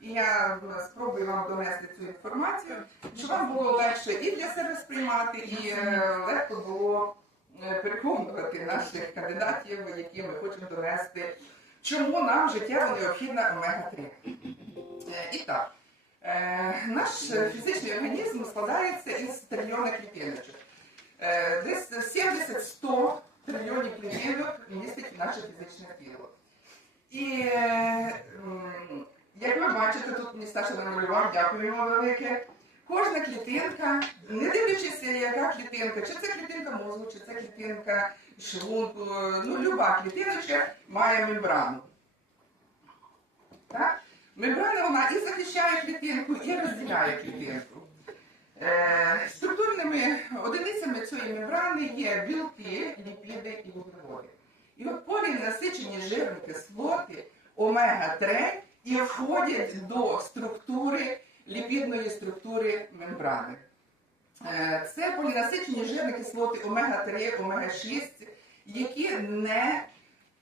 І я е, спробую вам донести цю інформацію, щоб вам було легше і для себе сприймати, і е, легко було е, переконувати наших кандидатів, які ми хочемо довести, чому нам життєво необхідна омега-3. Е, І так, наш фізичний організм складається із трильйона клітиночок. Десь 70-100 трильйонів клітинок містить наше фізичне тіло. І бачите, тут мені Саша намалював, дякуємо велике. Кожна клітинка, не дивлячись, яка клітинка, чи це клітинка мозку, чи це клітинка шлунку, ну люба клітиночка має мембрану. Так? Мембрана вона і захищає клітинку, і розділяє клітинку. Е, структурними одиницями цієї мембрани є білки, ліпіди і вуглеводи. І от полінасичені жирні кислоти омега-3 і входять до структури ліпідної структури мембрани. Е, Це полінасичені жирні кислоти омега-3, омега-6, які не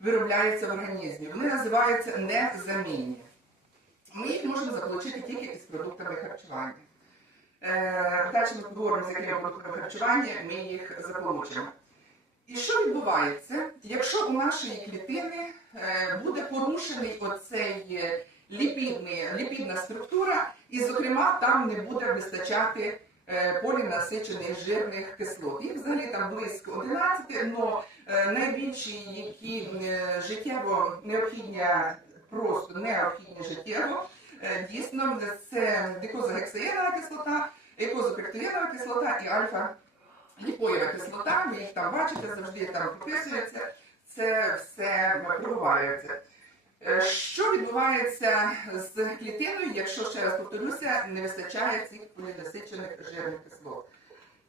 виробляються в організмі. Вони називаються незамінні. Ми їх можемо заполучити тільки із продуктами харчування. Е, Далі ми поговоримо, з якими продуктами харчування ми їх заполучимо. І що відбувається, якщо у нашої клітини е, буде порушений оцей ліпідний, ліпідна структура, і, зокрема, там не буде вистачати е, полінасичених жирних кислот. Їх взагалі там близько 11, але найбільші, які е, життєво необхідні, просто необхідні життєво, е, дійсно це дикозагексаєнова кислота, екозопектоєнова кислота і альфа ліпоєва кислота, ви їх там бачите, завжди там прописується, це все проговорюється. Е, Що відбувається з клітиною, якщо ще раз повторюся, не вистачає цих полінасичених жирних кислот?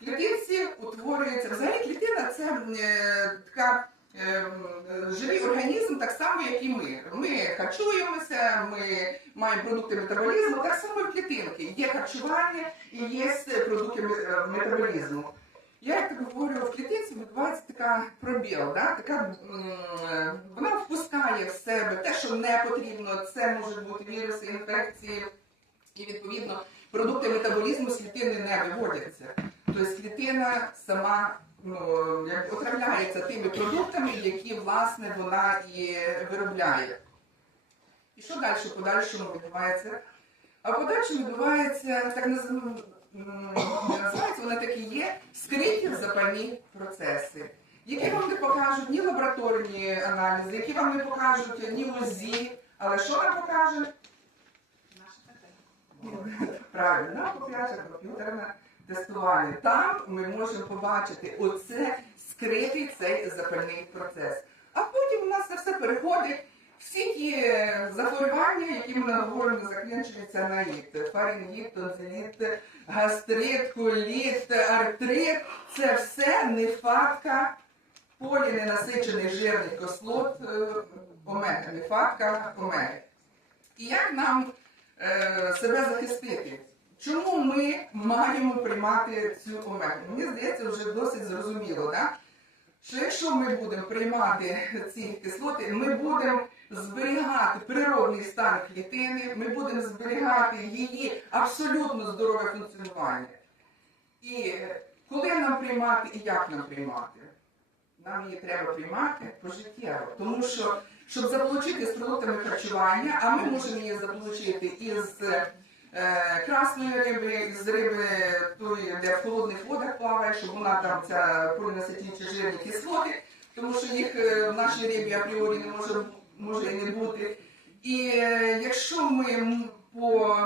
Клітинці утворюється взагалі клітина це е, така е, живий організм, так само, як і ми. Ми харчуємося, ми маємо продукти метаболізму, так само і клітинки. Є харчування і є продукти метаболізму. Я як так говорю, в клітинці відбувається така пробіл, да? така, вона впускає в себе те, що не потрібно. Це можуть бути віруси, інфекції, і відповідно продукти метаболізму з клітини не виводяться. Тобто клітина сама ну, отравляється тими продуктами, які власне вона і виробляє. І що далі в подальшому відбувається? А в подальшому відбувається так називаємо не називається, вони такі є скриті запальні процеси, які вам не покажуть ні лабораторні аналізи, які вам не покажуть ні УЗІ, але що нам покаже? Правильно, покаже комп'ютерне тестування. Там ми можемо побачити оце скритий цей запальний процес. А потім у нас це все переходить. Всі ті захворювання, які ми наговоримо, закінчуються на іт. Фарингіт, тонзиліт, гастрит, коліт, артрит це все нефатка поліненасичених жирних кислот е, омеги, нефатка омеги. І як нам е, себе захистити? Чому ми маємо приймати цю омегу? Мені здається, вже досить зрозуміло, да? що якщо ми будемо приймати ці кислоти, ми будемо зберігати природний стан клітини, ми будемо зберігати її абсолютно здорове функціонування. І коли нам приймати і як нам приймати? Нам її треба приймати пожиттєво. Тому що, щоб заполучити з продуктами харчування, а ми можемо її заполучити із е, красної риби, із риби тої, де в холодних водах плаває, щоб вона там ця полінасичені жирні кислоти, тому що їх е, в нашій рибі апріорі не може, може і не бути. І е, якщо ми по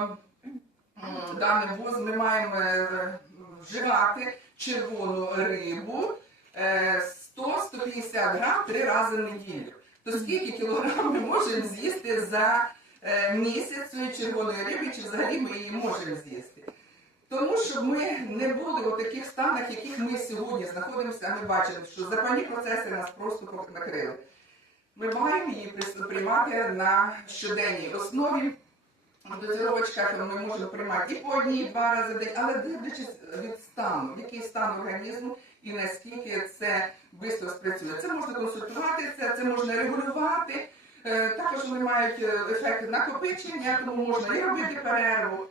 даним ВОЗ ми маємо е, вживати червону рибу е, 100-150 грам три рази в неділю. То скільки кілограм ми можемо з'їсти за е, місяць цієї червоної риби, чи взагалі ми її можемо з'їсти? Тому що ми не були у таких станах, в яких ми сьогодні знаходимося, а ми бачимо, що запальні процеси нас просто накрили. Ми маємо її приймати на щоденній основі. В дозировочках ми можемо приймати і по одній, і два рази в день, але дивлячись від стану, який стан організму і наскільки це швидко спрацює. Це можна консультуватися, це можна регулювати Е, Також вони мають е, ефект накопичення, тому можна і робити перерву.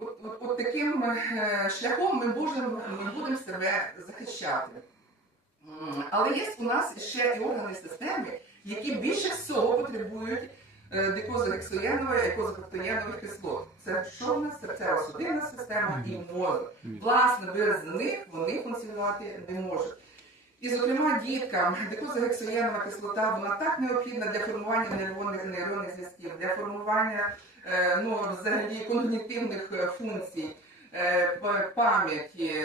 От, от, от таким е, шляхом ми будемо, ми будемо себе захищати. Але є у нас ще і органи системи, які більше всього потребують е, дикозогексоєнової і козофактоєнових кислот. Це нас? Серцева судинна система і мозок. Власне, без них вони функціонувати не можуть. І, зокрема, діткам дикозогексоєнова кислота вона так необхідна для формування нейронних нейронних зв'язків, для формування е, ну, взагалі когнітивних е, функцій, пам'яті.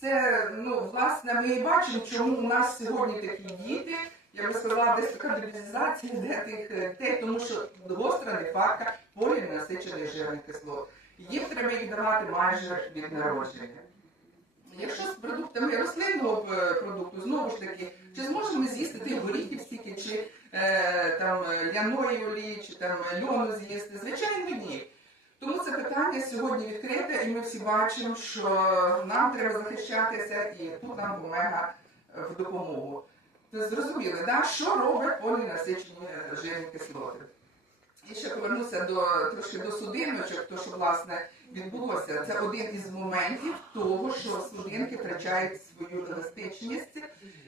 Це, ну, власне, ми і бачимо, чому у нас сьогодні такі діти, я би сказала, десь така дебілізація де тих е, тому що гостра нефарка полінасичених жирних кислот. Їм треба їх давати майже від народження. Якщо з продуктами рослинного е, продукту, знову ж таки, чи зможемо ми з'їсти тих горіхів стільки, чи е, там е, ляної олії, чи там льону з'їсти? Звичайно, ні. Тому це питання сьогодні відкрите, і ми всі бачимо, що нам треба захищатися, і тут нам омега в допомогу. Ви зрозуміли, да? що робить полінасичені жирні кислоти? І ще повернуся до трошки до судиночок, то що власне відбулося. Це один із моментів того, що судинки втрачають свою еластичність.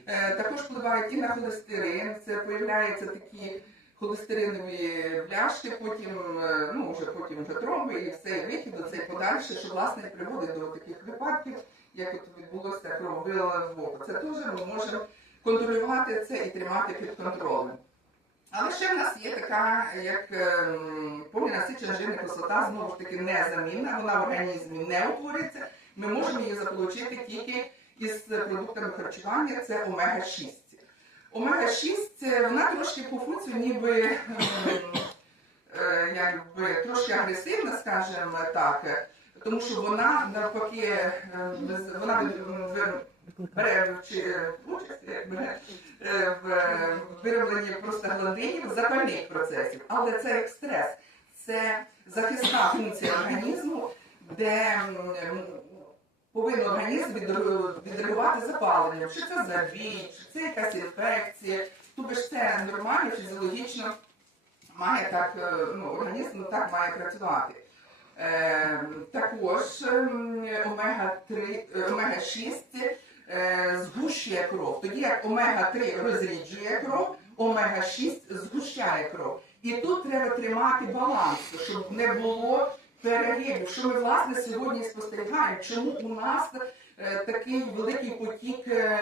Е, також впливають і на холестерин. Це появляються такі холестеринові пляшки, потім, е, ну вже потім вже тромби і все вихід, цей подальше, що власне приводить до таких випадків, як от відбулося крововила в око. Це теж ми можемо контролювати це і тримати під контролем. Але ще в нас є така, як ем, полінасичена жирна кислота, знову ж таки незамінна, вона в організмі не утворюється. Ми можемо її заполучити тільки із продуктами харчування, це омега-6. Омега-6 вона трошки по функцію ніби ем, е, якби, трошки агресивна, скажімо так, тому що вона навпаки, е, вона бере участь в виробленні простагландинів запальних процесів. Але це як стрес, це захисна функція організму, де повинен організм відре- відреагувати запаленням, чи це забій, чи це якась інфекція. Тобто ж це нормально, фізіологічно має так, е, ну, організм так має працювати. Е, також ем, омега-3, е, омега-6 е, згущує кров. Тоді як омега-3 розріджує кров, омега-6 згущає кров. І тут треба тримати баланс, щоб не було перегибів. Що ми власне сьогодні спостерігаємо? Чому у нас е, такий великий потік е,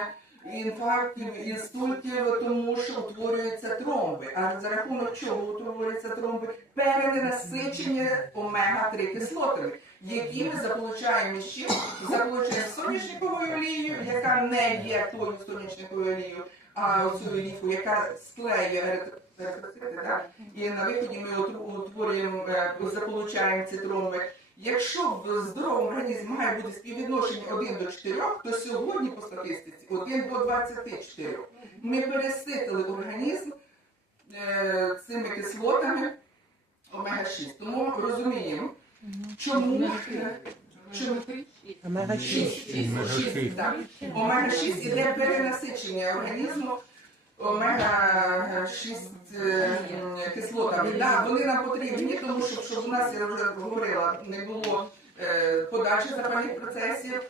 інфарктів, інсультів, тому що утворюються тромби. А за рахунок чого утворюються тромби? Перенасичення омега-3 кислотами, які ми заполучаємо чим? Заполучаємо соняшниковою олією, яка не є тою соняшниковою олією, а оцю олійку, яка склеює еритроцити, і на виході ми утворюємо, е, заполучаємо ці тромби. Якщо в здоровому організмі має бути співвідношення 1 до 4, то сьогодні по статистиці 1 до 24. Ми переситили організм е, цими кислотами омега-6. Тому розуміємо, чому, е, Омега 6. 6, 6. Омега-6 іде перенасичення організму омега-6 е, кислотами. Да, вони нам потрібні, тому що щоб у нас, я вже говорила, не було е, подачі запальних процесів,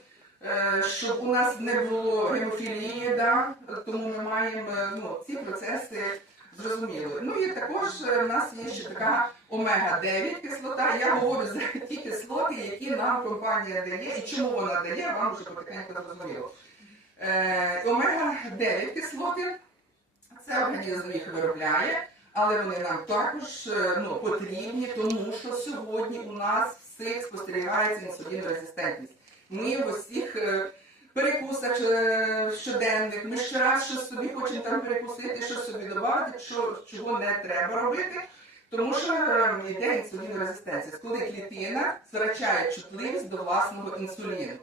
е, щоб у нас не було гемофілії, да, тому ми маємо ну, ці процеси зрозуміли. Ну і також е, в нас є ще така омега-9 кислота. Я говорю за ті кислоти, які нам компанія дає, і чому вона дає, вам вже потихеньку зрозуміло. Е, омега-9 кислоти, це організм їх виробляє, але вони нам також е, ну, потрібні, тому що сьогодні у нас всіх спостерігається інсулінорезистентність. Ми в усіх е, перекусах е, щоденних, ми ще раз щось собі хочемо там перекусити, щось собі додати, що, чого не треба робити. Тому що е, йде інсулінорезистенція, коли клітина втрачає чутливість до власного інсуліну.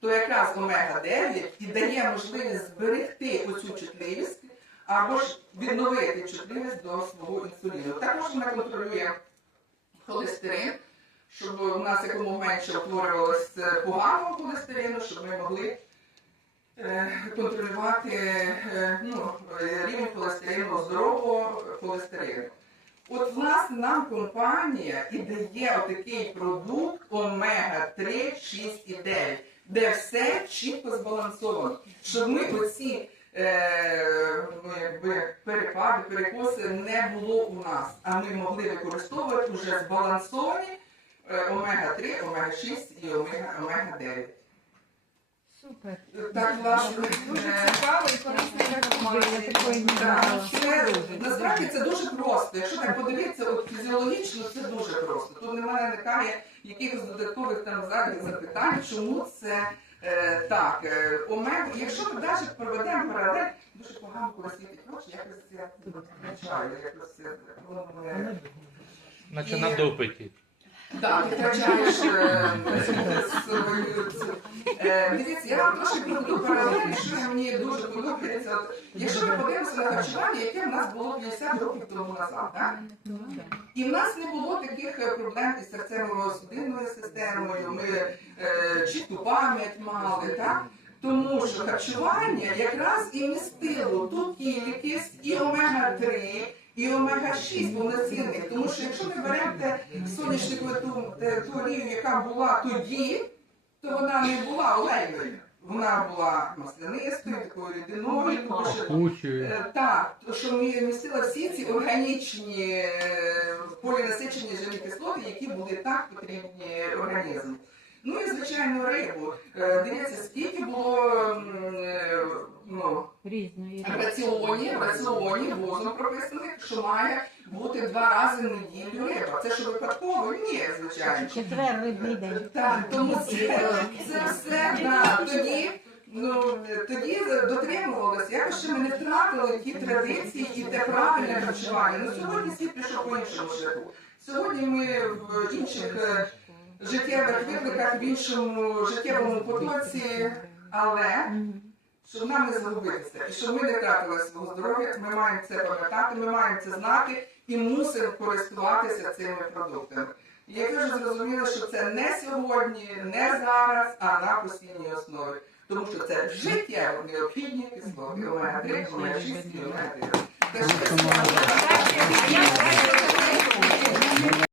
То якраз омега-9 і дає можливість зберегти оцю чутливість або ж відновити чутливість до свого інсуліну. Також вона контролює холестерин, щоб у нас якомога менше утворювалося поганого холестерину, щоб ми могли е, контролювати е, ну, е, рівень холестерину, здорового холестерину. От, власне, нам компанія і дає отакий продукт омега-3, 6 і 9, де все чітко збалансовано. Щоб ми оці е, ну, перепади, перекоси не було у нас, а ми могли використовувати вже збалансовані е, омега-3, омега-6 і омега-9. Супер. Так, власне, Дуже е, цікаво і корисна Я інформація. такої не Так, це насправді це дуже просто. Якщо так подивитися, от фізіологічно це дуже просто. Тут немає виникає якихось додаткових там взагалі запитань, чому це е, так. Е, омега, якщо ми навіть проведемо паралель, дуже погано коли світить очі, якось я втрачаю, якось е, воно мене Наче І- на допиті. Так, втрачаєш е, свою. Е, Дивіться, я вам трошки проведу паралелі, що мені дуже подобається. Якщо ми подивимося на харчування, яке в нас було 50 років тому назад? І в нас не було таких е, проблем із серцево-судинною системою, ми чітку пам'ять мали, так? Тому що харчування якраз і містило ту кількість і омега-3, і омега-6 повноцінних. Тому що якщо ми беремо те соняшникову ту, те- ту олію, яка була тоді, то вона не була олейною. Вона була маслянистою, такою рідиною, тому що. Е, Так, то що містила всі ці органічні е, полінасичені жирні кислоти, які були так потрібні організму. Ну і звичайно рибу. Е, Дивіться, скільки було е, ну, Різної. раціоні, в раціоні вузом прописаних, що має бути два рази в неділю риба. Це що випадково? Ні, звичайно. Четвер рибний день. Так, тому це, це все да, тоді. Ну тоді дотримувалися. Якось ще ми не втратили ті традиції і те правильне харчування. Ну сьогодні світ пішов по іншому шляху. Сьогодні ми в інших е, життєвих викликах, в іншому життєвому потоці, але щоб нам не загубитися і щоб ми не втратили свого здоров'я, ми маємо це пам'ятати, ми маємо це знати і мусимо користуватися цими продуктами. І як вже що це не сьогодні, не зараз, а на постійній основі. Тому що це життєво необхідні кислоти омега-3, омега-6 і омега-9. Те, що